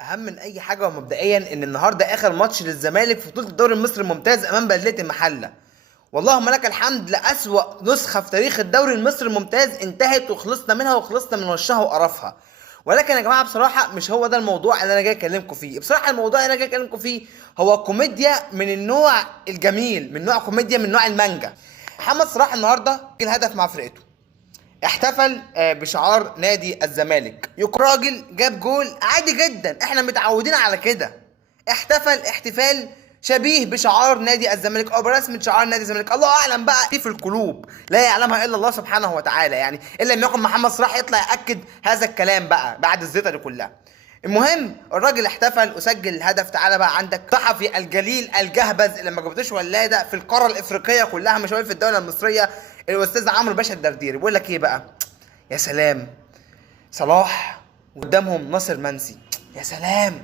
اهم من اي حاجه ومبدئيا ان النهارده اخر ماتش للزمالك في بطوله الدوري المصري الممتاز امام بلديه المحله. واللهم لك الحمد، لأسوأ نسخه في تاريخ الدوري المصري الممتاز انتهت وخلصنا منها وخلصنا من وشها وقرفها. ولكن يا جماعه بصراحه مش هو ده الموضوع اللي انا جاي اكلمكم فيه. بصراحه الموضوع اللي انا جاي اكلمكم فيه هو كوميديا من النوع الجميل، من نوع كوميديا من نوع المانجا. محمد صلاح النهارده الهدف مع فرقته، احتفل بشعار نادي الزمالك. راجل جاب جول عادي جدا، احنا متعودين على كده. احتفل احتفال شبيه بشعار نادي الزمالك او برسمة شعار نادي الزمالك. الله اعلم بقى ايه في القلوب، لا يعلمها الا الله سبحانه وتعالى، يعني الا لم يكن محمد صلاح يطلع ياكد هذا الكلام بقى بعد الزيطه دي كلها. المهم الراجل احتفل وسجل الهدف. تعالى بقى عندك صحفي الجليل الجهبذ اللي ما جابتوش ولاده في القاره الافريقيه كلها، مش هقول في الدوله المصريه، الاستاذ عمرو باشا الدرديري، بيقول لك ايه بقى؟ يا سلام، صلاح قدامهم ناصر منسي. يا سلام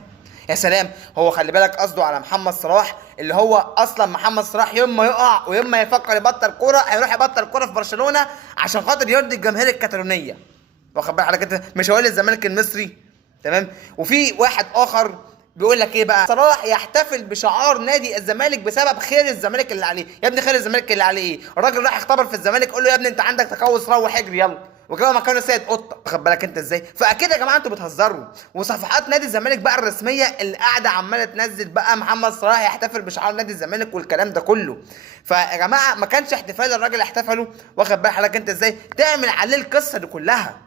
يا سلام. هو خلي بالك قصده على محمد صلاح، اللي هو اصلا محمد صلاح يوم ما يقع ويوم ما يفكر يبطل كوره هيروح يبطل كوره في برشلونه عشان خاطر يرضي الجماهير الكتالونيه. واخد بالك على كده؟ مش هقول الزمالك المصري، تمام؟ وفي واحد اخر بيقول لك ايه بقى؟ صلاح يحتفل بشعار نادي الزمالك بسبب خير الزمالك اللي عليه. يا ابني خير الزمالك اللي عليه ايه؟ الراجل راح يختبر في الزمالك، قول له يا ابني انت عندك تقوس، روح اجري يلا، وجابه مكانه سيد قطه. واخد بالك انت ازاي؟ فاكيد يا جماعه انتوا بتهزروا. وصفحات نادي الزمالك بقى الرسميه اللي قاعده عماله تنزل بقى محمد صلاح يحتفل بشعار نادي الزمالك والكلام ده كله. فيا جماعه ما كانش احتفال الراجل احتفله، واخد بالك انت ازاي؟ تعمل عليه القصه دي كلها،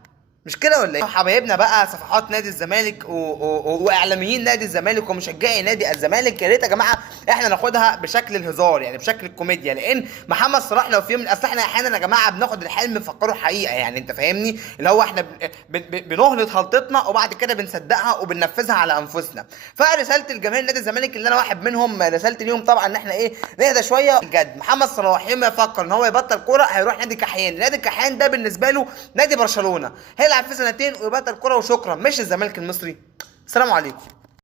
مش كده ولا ايه؟ حبايبنا بقى صفحات نادي الزمالك واعلاميين نادي الزمالك ومشجعي نادي الزمالك، يا ريت يا جماعه احنا ناخدها بشكل الهزار، يعني بشكل الكوميديا. لان محمد صلاح لو في يوم من اصل احنا احيانا يا جماعه بناخد الحلم نفكره حقيقه، يعني انت فاهمني؟ اللي هو احنا بنهلط هلطتنا وبعد كده بنصدقها وبننفذها على انفسنا. فرساله الجماهير نادي الزمالك اللي انا واحد منهم، رسالتي ليهم طبعا ان احنا ايه، نهدى شويه بجد. محمد صلاح يوم ما يفكر ان هو يبطل كوره هيروح نادي كحيان. نادي كحيان ده بالنسبه له نادي برشلونه، هيلعب في سنتين ويبطل كوره وشكرا، مش الزمالك المصري. السلام عليكم.